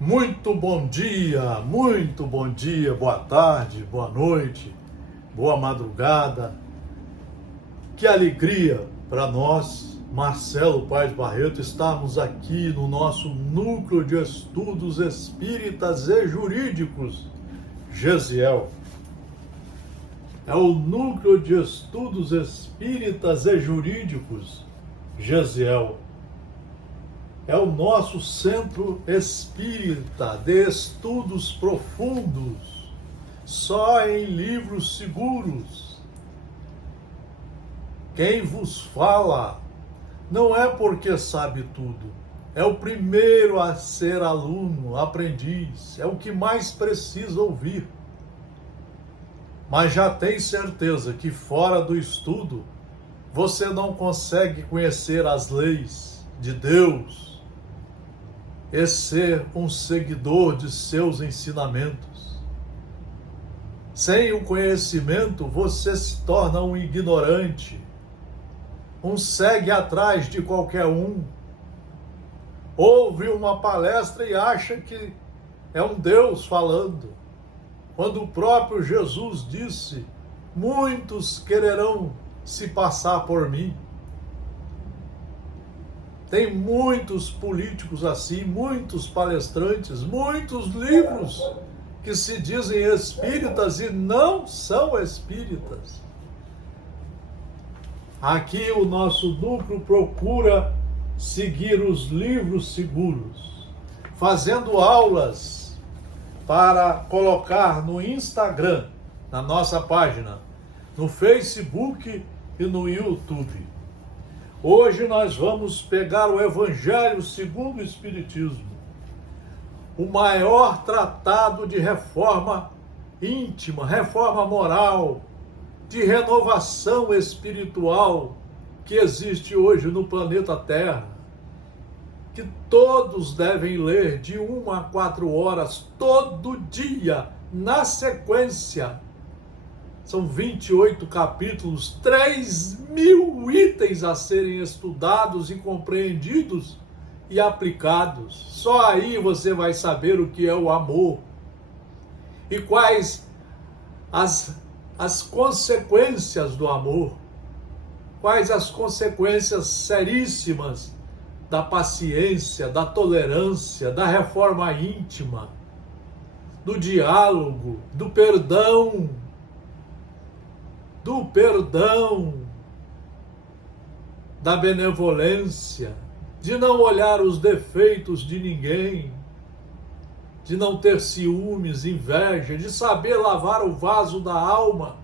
Muito bom dia, boa tarde, boa noite, boa madrugada. Que alegria para nós, Marcelo Paes Barreto, estarmos aqui no nosso Núcleo de Estudos Espíritas e Jurídicos, Gesiel. É o Núcleo de Estudos Espíritas e Jurídicos, Gesiel. É o nosso centro espírita de estudos profundos, só em livros seguros. Quem vos fala não é porque sabe tudo, é o primeiro a ser aluno, aprendiz, é o que mais precisa ouvir. Mas já tem certeza que fora do estudo, você não consegue conhecer as leis de Deus e ser um seguidor de seus ensinamentos. Sem o conhecimento, você se torna um ignorante, um segue atrás de qualquer um, ouve uma palestra e acha que é um Deus falando, quando o próprio Jesus disse: muitos quererão se passar por mim. Tem muitos políticos assim, muitos palestrantes, muitos livros que se dizem espíritas e não são espíritas. Aqui o nosso núcleo procura seguir os livros seguros, fazendo aulas para colocar no Instagram, na nossa página, no Facebook e no YouTube. Hoje nós vamos pegar o Evangelho segundo o Espiritismo, o maior tratado de reforma íntima, reforma moral, de renovação espiritual que existe hoje no planeta Terra, que todos devem ler de 1 a 4 horas, todo dia, na sequência. São 28 capítulos, 3.000 itens a serem estudados e compreendidos e aplicados. Só aí você vai saber o que é o amor e quais as consequências do amor, quais as consequências seríssimas da paciência, da tolerância, da reforma íntima, do diálogo, do perdão, da benevolência, de não olhar os defeitos de ninguém, de não ter ciúmes, inveja, de saber lavar o vaso da alma,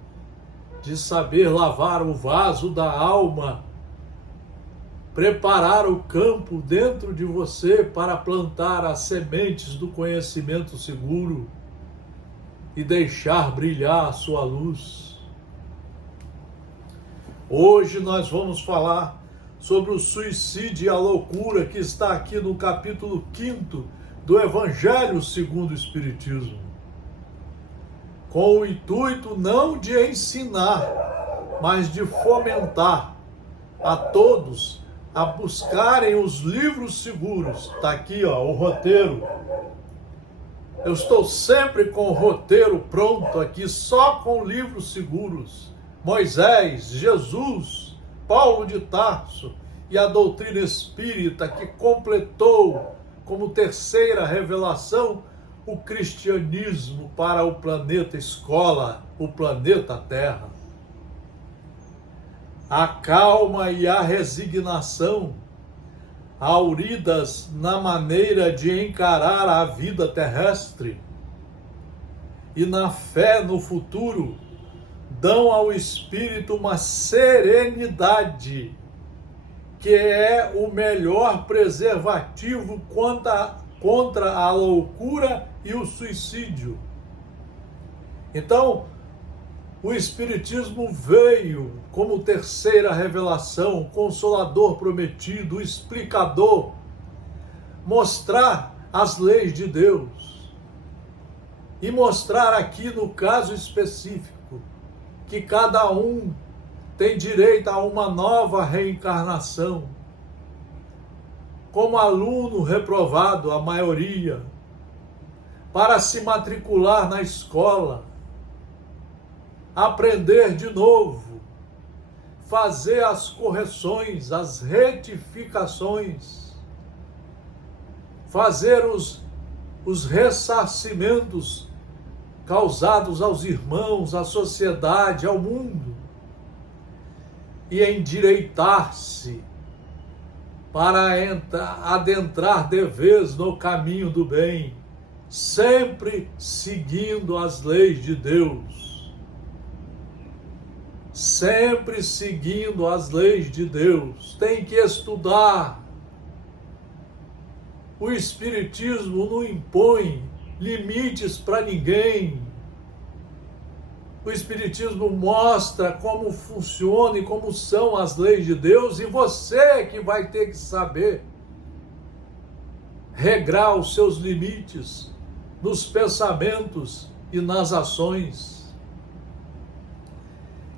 preparar o campo dentro de você para plantar as sementes do conhecimento seguro e deixar brilhar a sua luz. Hoje nós vamos falar sobre o suicídio e a loucura que está aqui no capítulo 5º do Evangelho segundo o Espiritismo, com o intuito não de ensinar, mas de fomentar a todos a buscarem os livros seguros. Está aqui, o roteiro. Eu estou sempre com o roteiro pronto aqui, só com livros seguros. Moisés, Jesus, Paulo de Tarso e a doutrina espírita que completou como terceira revelação o cristianismo para o planeta escola, o planeta Terra. A calma e a resignação, auridas na maneira de encarar a vida terrestre e na fé no futuro, dão ao espírito uma serenidade que é o melhor preservativo contra a loucura e o suicídio. Então, o Espiritismo veio como terceira revelação, o consolador prometido, o explicador, mostrar as leis de Deus e mostrar aqui no caso específico que cada um tem direito a uma nova reencarnação. Como aluno reprovado, a maioria, para se matricular na escola, aprender de novo, fazer as correções, as retificações, fazer os ressarcimentos causados aos irmãos, à sociedade, ao mundo, e endireitar-se para adentrar de vez no caminho do bem, sempre seguindo as leis de Deus. Sempre seguindo as leis de Deus. Tem que estudar. O Espiritismo não impõe limites para ninguém. O Espiritismo mostra como funciona e como são as leis de Deus, e você que vai ter que saber regrar os seus limites nos pensamentos e nas ações.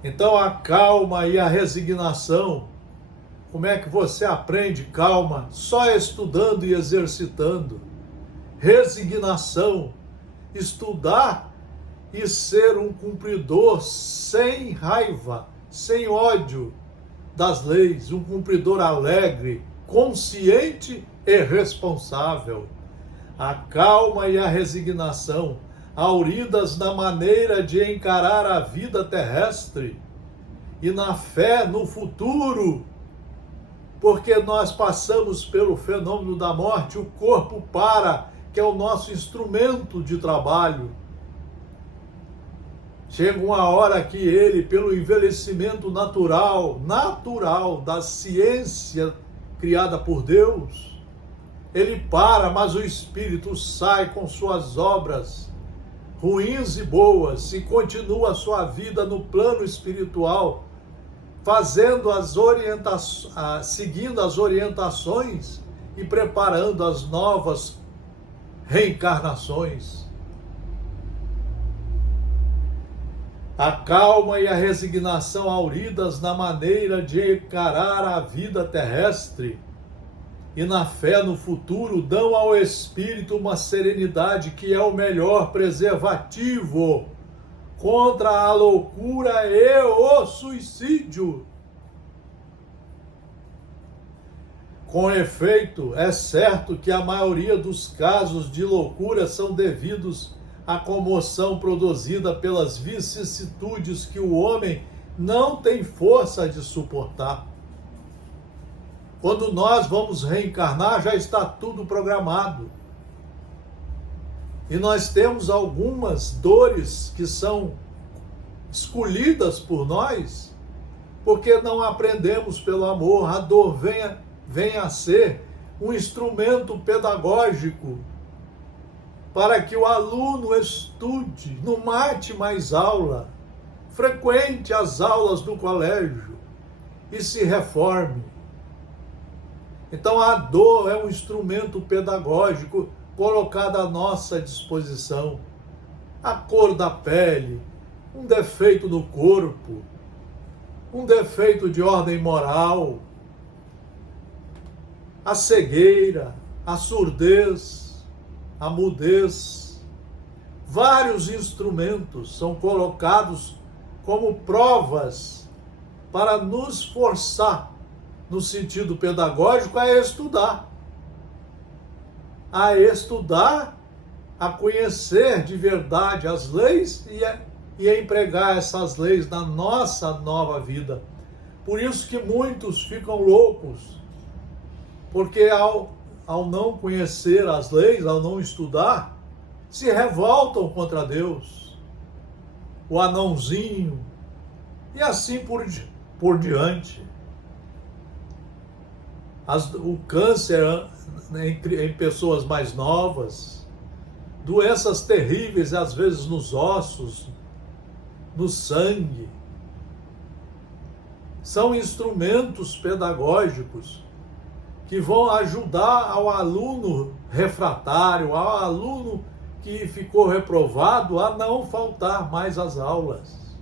Então a calma e a resignação, como é que você aprende calma? Só estudando e exercitando. Resignação, estudar e ser um cumpridor sem raiva, sem ódio das leis, um cumpridor alegre, consciente e responsável. A calma e a resignação, auridas na maneira de encarar a vida terrestre e na fé no futuro, porque nós passamos pelo fenômeno da morte, o corpo para, que é o nosso instrumento de trabalho. Chega uma hora que ele, pelo envelhecimento natural da ciência criada por Deus, ele para, mas o espírito sai com suas obras ruins e boas e continua a sua vida no plano espiritual, fazendo seguindo as orientações e preparando as novas reencarnações. A calma e a resignação auridas na maneira de encarar a vida terrestre e na fé no futuro dão ao espírito uma serenidade que é o melhor preservativo contra a loucura e o suicídio. Com efeito, é certo que a maioria dos casos de loucura são devidos à comoção produzida pelas vicissitudes que o homem não tem força de suportar. Quando nós vamos reencarnar, já está tudo programado. E nós temos algumas dores que são escolhidas por nós, porque não aprendemos pelo amor. A dor vem a ser um instrumento pedagógico para que o aluno estude, não mate mais aula, frequente as aulas do colégio e se reforme. Então a dor é um instrumento pedagógico colocado à nossa disposição. A cor da pele, um defeito no corpo, um defeito de ordem moral, a cegueira, a surdez, a mudez. Vários instrumentos são colocados como provas para nos forçar, no sentido pedagógico, a estudar, a conhecer de verdade as leis e a empregar essas leis na nossa nova vida. Por isso que muitos ficam loucos, porque ao não conhecer as leis, ao não estudar, se revoltam contra Deus, o anãozinho, e assim por diante. O câncer em pessoas mais novas, doenças terríveis, às vezes nos ossos, no sangue, são instrumentos pedagógicos que vão ajudar ao aluno refratário, ao aluno que ficou reprovado, a não faltar mais às aulas.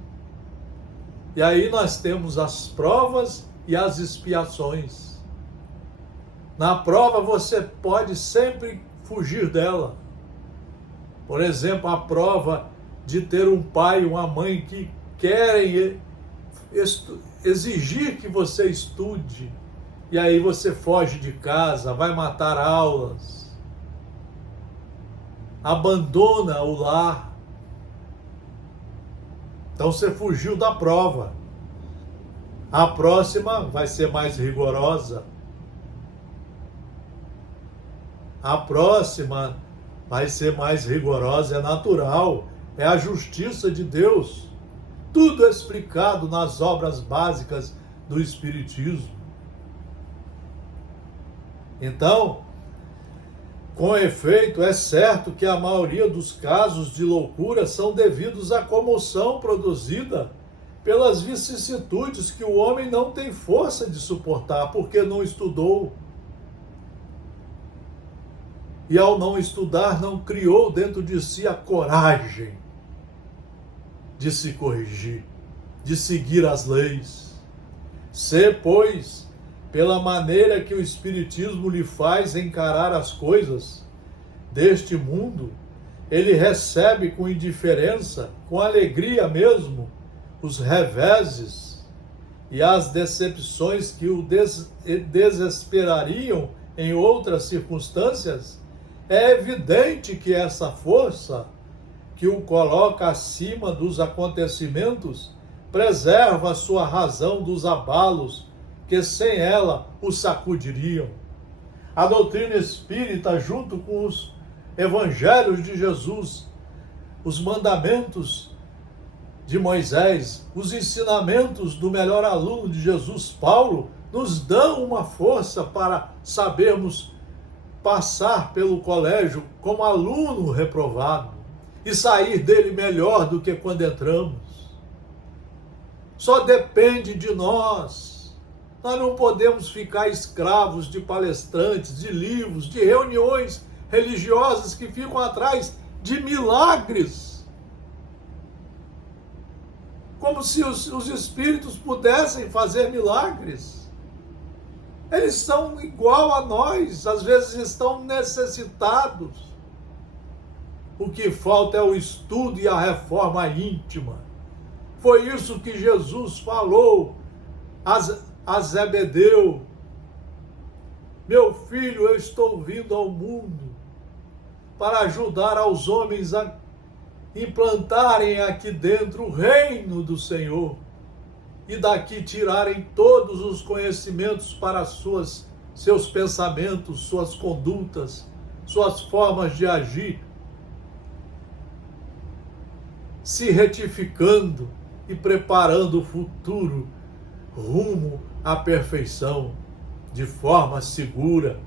E aí nós temos as provas e as expiações. Na prova você pode sempre fugir dela. Por exemplo, a prova de ter um pai e uma mãe que querem exigir que você estude, e aí você foge de casa, vai matar aulas, abandona o lar. Então você fugiu da prova. A próxima vai ser mais rigorosa. A próxima vai ser mais rigorosa, é natural, é a justiça de Deus. Tudo é explicado nas obras básicas do Espiritismo. Então, com efeito, é certo que a maioria dos casos de loucura são devidos à comoção produzida pelas vicissitudes que o homem não tem força de suportar, porque não estudou. E ao não estudar, não criou dentro de si a coragem de se corrigir, de seguir as leis. Se, pois, pela maneira que o Espiritismo lhe faz encarar as coisas deste mundo, ele recebe com indiferença, com alegria mesmo, os reveses e as decepções que o desesperariam em outras circunstâncias, é evidente que essa força que o coloca acima dos acontecimentos preserva a sua razão dos abalos que sem ela o sacudiriam. A doutrina espírita, junto com os evangelhos de Jesus, os mandamentos de Moisés, os ensinamentos do melhor aluno de Jesus, Paulo, nos dão uma força para sabermos passar pelo colégio como aluno reprovado e sair dele melhor do que quando entramos. Só depende de nós. Nós não podemos ficar escravos de palestrantes, de livros, de reuniões religiosas que ficam atrás de milagres. Como se os espíritos pudessem fazer milagres. Eles são igual a nós, às vezes estão necessitados. O que falta é o estudo e a reforma íntima. Foi isso que Jesus falou a Zebedeu: meu filho, eu estou vindo ao mundo para ajudar aos homens a implantarem aqui dentro o reino do Senhor e daqui tirarem todos os conhecimentos para seus pensamentos, suas condutas, suas formas de agir, se retificando e preparando o futuro rumo à perfeição de forma segura.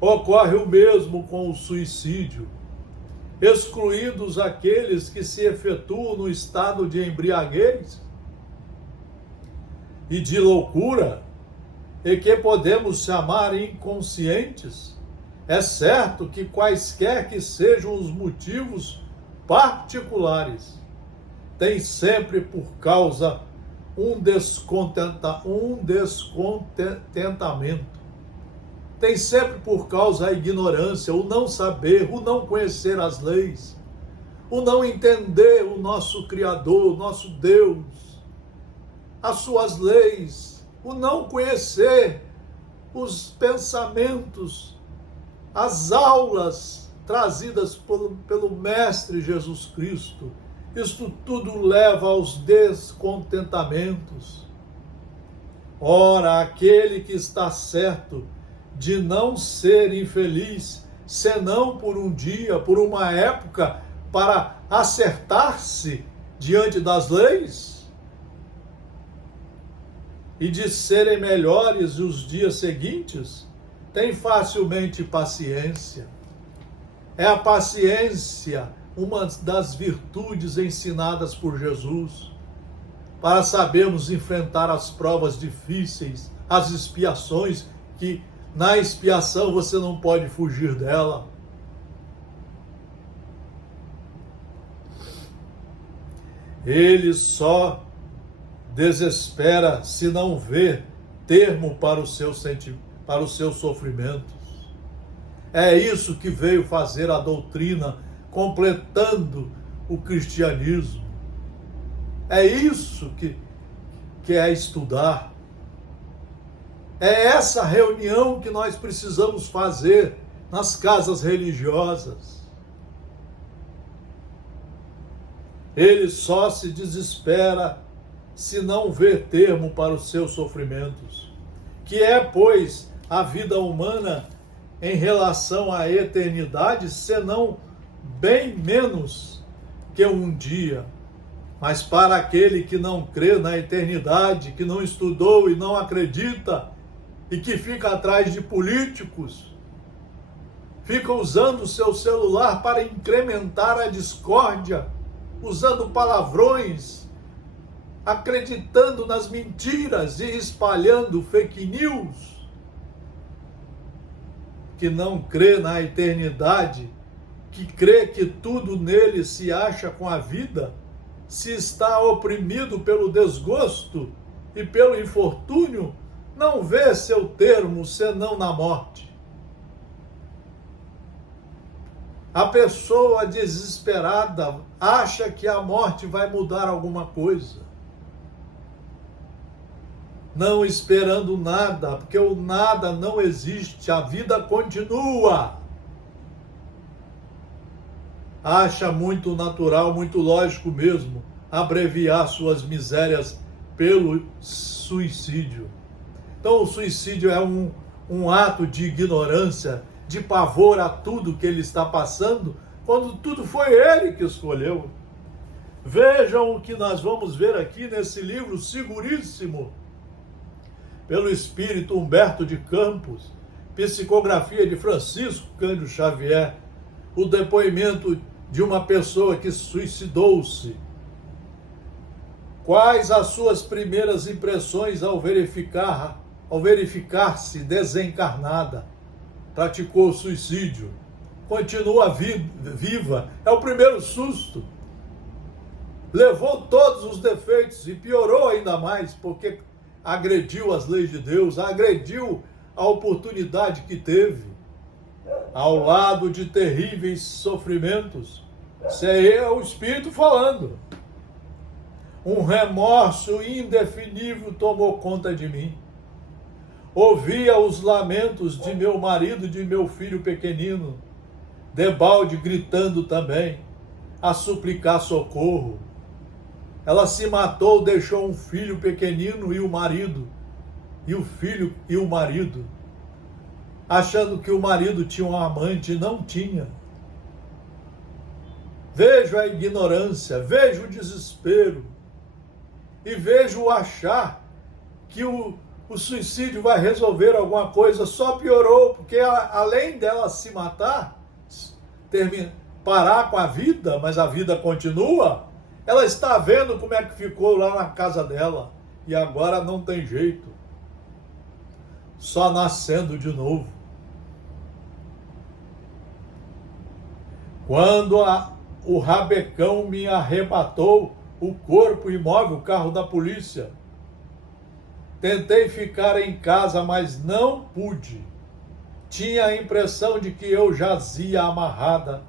Ocorre o mesmo com o suicídio, excluídos aqueles que se efetuam no estado de embriaguez e de loucura, e que podemos chamar inconscientes. É certo que quaisquer que sejam os motivos particulares, tem sempre por causa um descontentamento. Tem sempre por causa a ignorância, o não saber, o não conhecer as leis, o não entender o nosso Criador, o nosso Deus, as suas leis, o não conhecer os pensamentos, as aulas trazidas pelo Mestre Jesus Cristo. Isto tudo leva aos descontentamentos. Ora, aquele que está certo de não ser infeliz, senão por um dia, por uma época, para acertar-se diante das leis, e de serem melhores os dias seguintes, tem facilmente paciência. É a paciência uma das virtudes ensinadas por Jesus, para sabermos enfrentar as provas difíceis, as expiações, que na expiação você não pode fugir dela. Ele só desespera se não vê termo para os seus sofrimentos. É isso que veio fazer a doutrina completando o cristianismo. É isso que é estudar. É essa reunião que nós precisamos fazer nas casas religiosas. Ele só se desespera se não ver termo para os seus sofrimentos, que é, pois, a vida humana em relação à eternidade, senão bem menos que um dia. Mas para aquele que não crê na eternidade, que não estudou e não acredita, e que fica atrás de políticos, fica usando o seu celular para incrementar a discórdia, usando palavrões, acreditando nas mentiras e espalhando fake news, que não crê na eternidade, que crê que tudo nele se acha com a vida, se está oprimido pelo desgosto e pelo infortúnio, não vê seu termo senão na morte. A pessoa desesperada acha que a morte vai mudar alguma coisa, não esperando nada, porque o nada não existe, a vida continua. Acha muito natural, muito lógico mesmo, abreviar suas misérias pelo suicídio. Então o suicídio é um ato de ignorância, de pavor a tudo que ele está passando, quando tudo foi ele que escolheu. Vejam o que nós vamos ver aqui nesse livro seguríssimo, pelo espírito Humberto de Campos, psicografia de Francisco Cândido Xavier, o depoimento de uma pessoa que suicidou-se. Quais as suas primeiras impressões ao verificar-se desencarnada? Praticou suicídio. Continua viva. É o primeiro susto. Levou todos os defeitos e piorou ainda mais, porque agrediu as leis de Deus, agrediu a oportunidade que teve, ao lado de terríveis sofrimentos. Isso aí é o Espírito falando. Um remorso indefinível tomou conta de mim. Ouvia os lamentos de meu marido e de meu filho pequenino, debalde gritando também, a suplicar socorro. Ela se matou, deixou um filho pequenino e o marido, e o filho e o marido, achando que o marido tinha um amante, não tinha. Vejo a ignorância, vejo o desespero, e vejo o achar que o suicídio vai resolver alguma coisa. Só piorou, porque além dela se matar, parar com a vida, mas a vida continua, ela está vendo como é que ficou lá na casa dela, e agora não tem jeito, só nascendo de novo. Quando o rabecão me arrebatou o corpo imóvel, o carro da polícia, tentei ficar em casa, mas não pude. Tinha a impressão de que eu jazia amarrada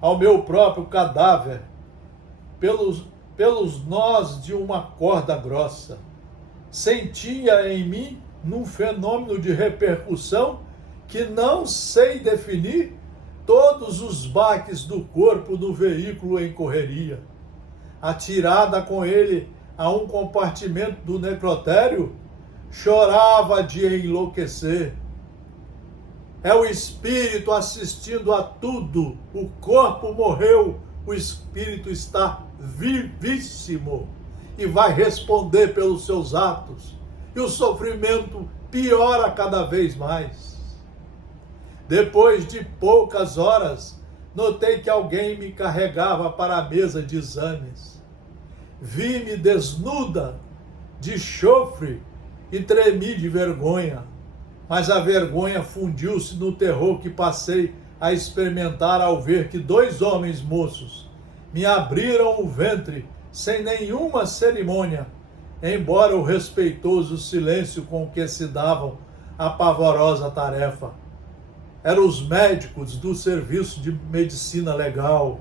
ao meu próprio cadáver, pelos nós de uma corda grossa. Sentia em mim, num fenômeno de repercussão que não sei definir, todos os baques do corpo do veículo em correria. Atirada com ele a um compartimento do necrotério, chorava de enlouquecer. É o espírito assistindo a tudo. O corpo morreu, o espírito está vivíssimo e vai responder pelos seus atos. E o sofrimento piora cada vez mais. Depois de poucas horas, notei que alguém me carregava para a mesa de exames. Vi-me desnuda de chofre e tremi de vergonha. Mas a vergonha fundiu-se no terror que passei a experimentar ao ver que 2 homens moços me abriram o ventre sem nenhuma cerimônia, embora o respeitoso silêncio com que se davam a pavorosa tarefa. eram os médicos do serviço de medicina legal.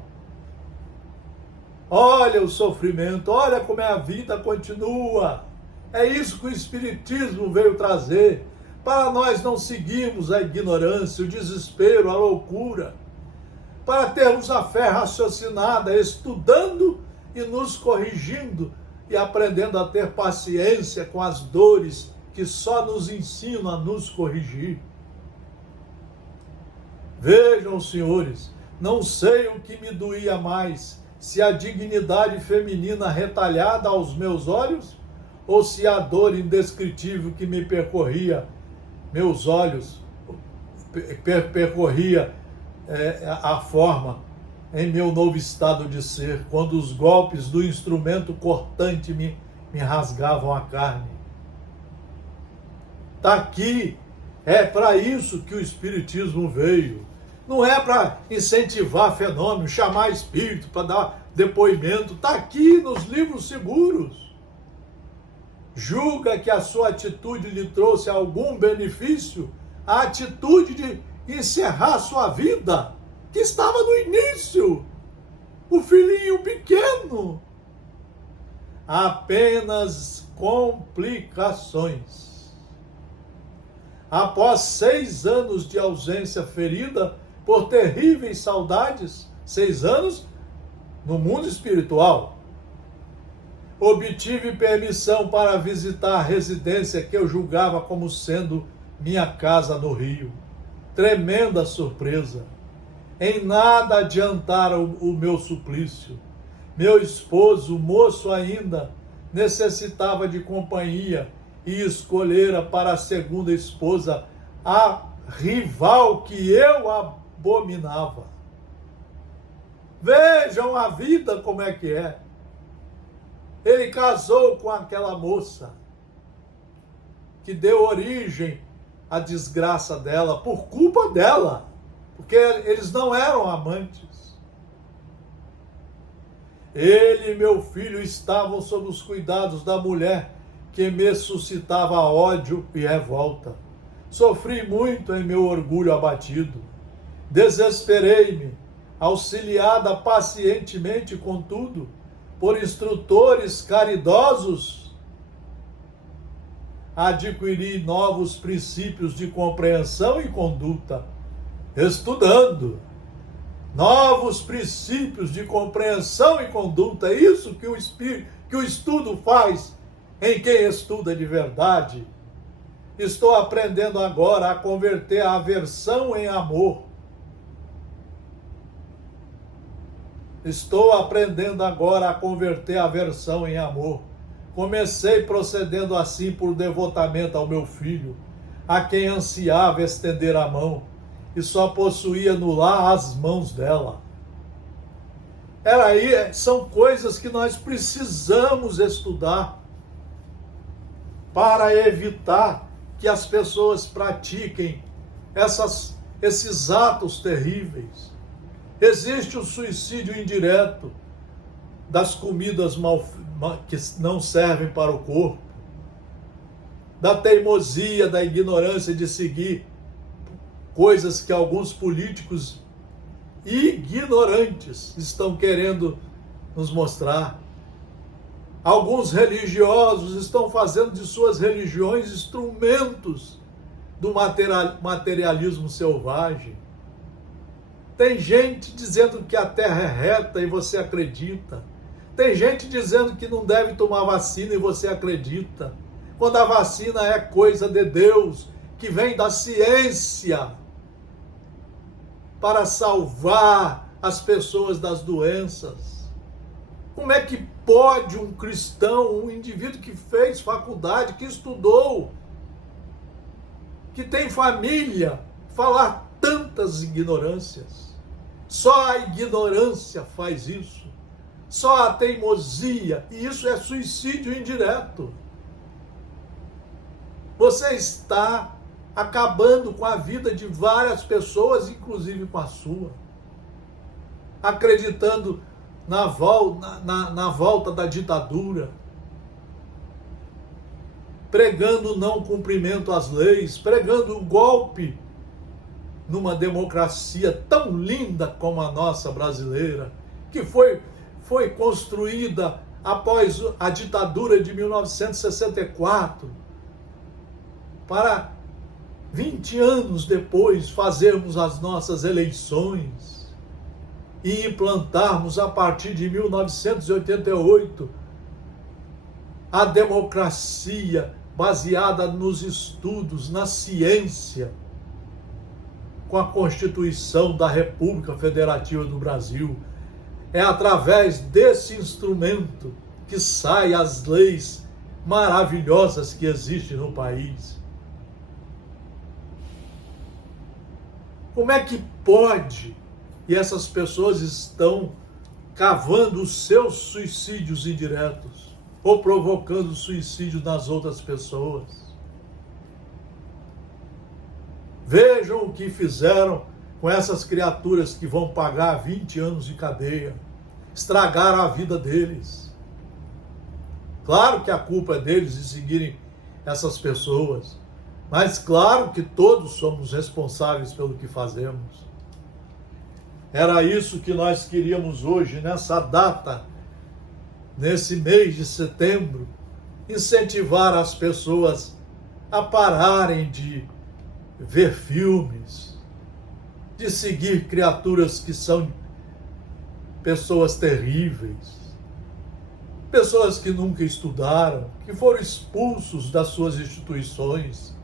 Olha o sofrimento, olha como a vida continua. É isso que o Espiritismo veio trazer, para nós não seguirmos a ignorância, o desespero, a loucura, para termos a fé raciocinada, estudando e nos corrigindo e aprendendo a ter paciência com as dores que só nos ensinam a nos corrigir. Vejam, senhores, não sei o que me doía mais, se a dignidade feminina retalhada aos meus olhos, ou se a dor indescritível que me percorria meus olhos, percorria a forma em meu novo estado de ser, quando os golpes do instrumento cortante me rasgavam a carne. Está aqui, é para isso que o Espiritismo veio. Não é para incentivar fenômenos, chamar espírito, para dar depoimento. Está aqui nos livros seguros. Julga que a sua atitude lhe trouxe algum benefício? A atitude de encerrar sua vida, que estava no início. O filhinho pequeno. Apenas complicações. Após 6 anos de ausência ferida por terríveis saudades, 6 anos no mundo espiritual, obtive permissão para visitar a residência que eu julgava como sendo minha casa no Rio. Tremenda surpresa. Em nada adiantara o meu suplício. Meu esposo, moço ainda, necessitava de companhia e escolhera para a segunda esposa a rival que eu abominava. Vejam a vida como é que é. Ele casou com aquela moça que deu origem à desgraça dela, por culpa dela, porque eles não eram amantes. Ele e meu filho estavam sob os cuidados da mulher que me suscitava ódio e revolta. Sofri muito em meu orgulho abatido. Desesperei-me, auxiliada pacientemente, contudo, por instrutores caridosos, adquiri novos princípios de compreensão e conduta, estudando. Novos princípios de compreensão e conduta, é isso que o estudo faz em quem estuda de verdade. Estou aprendendo agora a converter a aversão em amor. Estou aprendendo agora a converter a aversão em amor. Comecei procedendo assim por devotamento ao meu filho, a quem ansiava estender a mão, e só possuía no lar as mãos dela. São coisas que nós precisamos estudar para evitar que as pessoas pratiquem esses atos terríveis. Existe o suicídio indireto das comidas que não servem para o corpo, da teimosia, da ignorância de seguir coisas que alguns políticos ignorantes estão querendo nos mostrar. Alguns religiosos estão fazendo de suas religiões instrumentos do materialismo selvagem. Tem gente dizendo que a terra é reta e você acredita. Tem gente dizendo que não deve tomar vacina e você acredita. Quando a vacina é coisa de Deus, que vem da ciência para salvar as pessoas das doenças. Como é que pode um cristão, um indivíduo que fez faculdade, que estudou, que tem família, falar tantas ignorâncias? Só a ignorância faz isso. Só a teimosia. E isso é suicídio indireto. Você está acabando com a vida de várias pessoas, inclusive com a sua. Acreditando na volta da ditadura. Pregando o não cumprimento às leis. Pregando o golpe numa democracia tão linda como a nossa brasileira, que foi construída após a ditadura de 1964, para 20 anos depois fazermos as nossas eleições e implantarmos a partir de 1988 a democracia baseada nos estudos, na ciência, com a Constituição da República Federativa do Brasil. É através desse instrumento que saem as leis maravilhosas que existem no país. Como é que pode? E essas pessoas estão cavando os seus suicídios indiretos ou provocando suicídio nas outras pessoas. Vejam o que fizeram com essas criaturas que vão pagar 20 anos de cadeia. Estragaram a vida deles. Claro que a culpa é deles de seguirem essas pessoas, mas claro que todos somos responsáveis pelo que fazemos. Era isso que nós queríamos hoje, nessa data, nesse mês de setembro, incentivar as pessoas a pararem de ver filmes, de seguir criaturas que são pessoas terríveis, pessoas que nunca estudaram, que foram expulsos das suas instituições,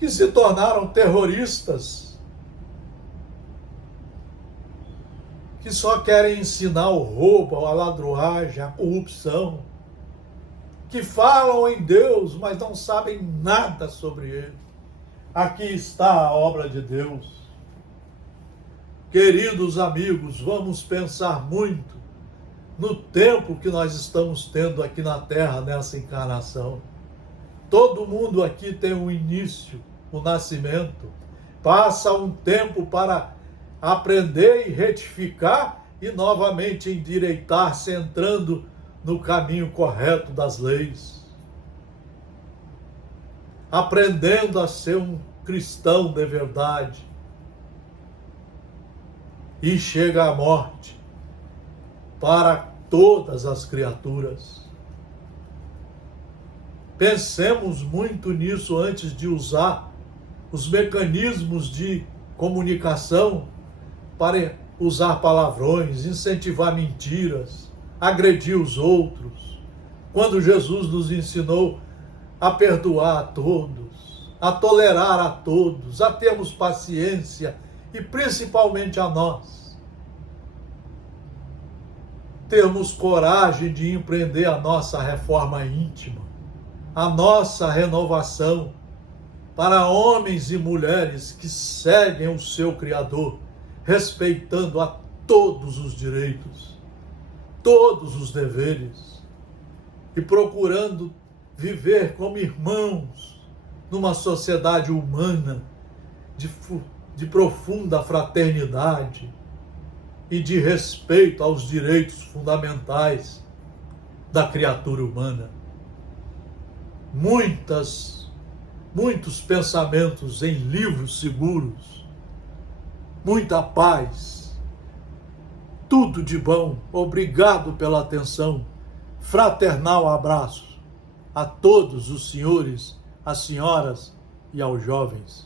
que se tornaram terroristas, que só querem ensinar o roubo, a ladruagem, a corrupção, que falam em Deus, mas não sabem nada sobre Ele. Aqui está a obra de Deus. Queridos amigos, vamos pensar muito no tempo que nós estamos tendo aqui na Terra, nessa encarnação. Todo mundo aqui tem um início, um nascimento. Passa um tempo para aprender e retificar e novamente endireitar-se, entrando no caminho correto das leis. Aprendendo a ser um cristão de verdade. E chega a morte para todas as criaturas. Pensemos muito nisso antes de usar os mecanismos de comunicação para usar palavrões, incentivar mentiras, agredir os outros. Quando Jesus nos ensinou a perdoar a todos, a tolerar a todos, a termos paciência e principalmente a nós. Termos coragem de empreender a nossa reforma íntima, a nossa renovação para homens e mulheres que seguem o seu Criador, respeitando a todos os direitos, todos os deveres e procurando viver como irmãos numa sociedade humana de profunda fraternidade e de respeito aos direitos fundamentais da criatura humana. Muitos pensamentos em livros seguros, muita paz, tudo de bom. Obrigado pela atenção. Fraternal abraço a todos os senhores, às senhoras e aos jovens.